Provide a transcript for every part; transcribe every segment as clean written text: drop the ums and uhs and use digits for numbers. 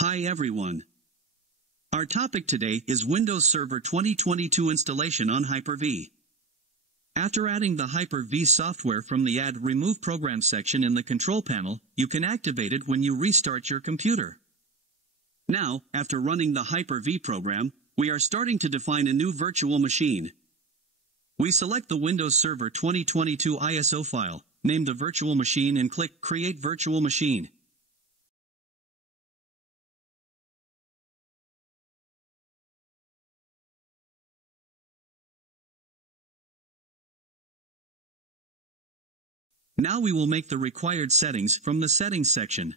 Hi everyone. Our topic today is Windows Server 2022 installation on Hyper-V. After adding the Hyper-V software from the Add Remove Program section in the control panel, you can activate it when you restart your computer. Now, after running the Hyper-V program, we are starting to define a new virtual machine. We select the Windows Server 2022 ISO file, name the virtual machine and click Create Virtual Machine. Now we will make the required settings from the Settings section.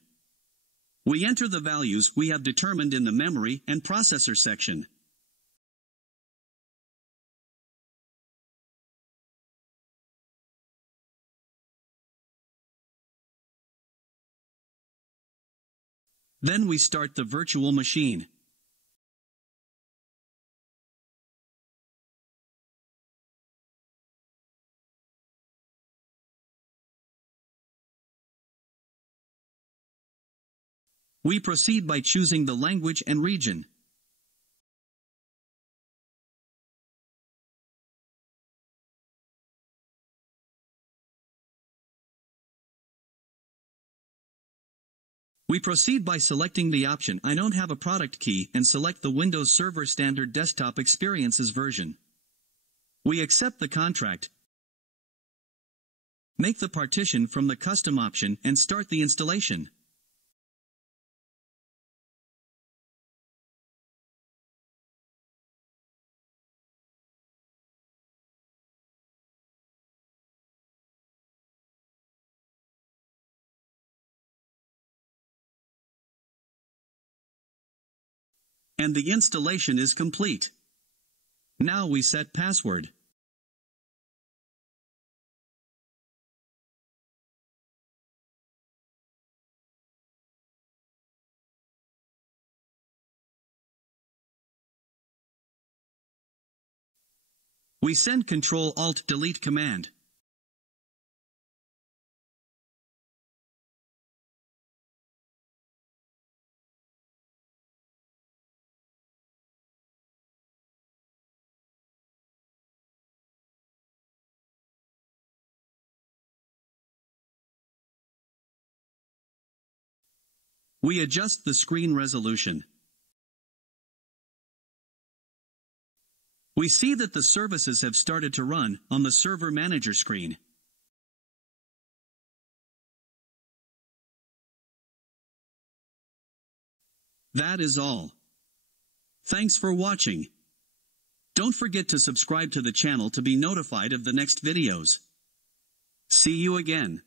We enter the values we have determined in the Memory and Processor section. Then we start the virtual machine. We proceed by choosing the language and region. We proceed by selecting the option I don't have a product key and select the Windows Server Standard Desktop Experiences version. We accept the contract, make the partition from the custom option and start the installation. And the installation is complete. Now we set password. We send Ctrl-Alt-Delete command. We adjust the screen resolution. We see that the services have started to run on the Server Manager screen. That is all. Thanks for watching. Don't forget to subscribe to the channel to be notified of the next videos. See you again.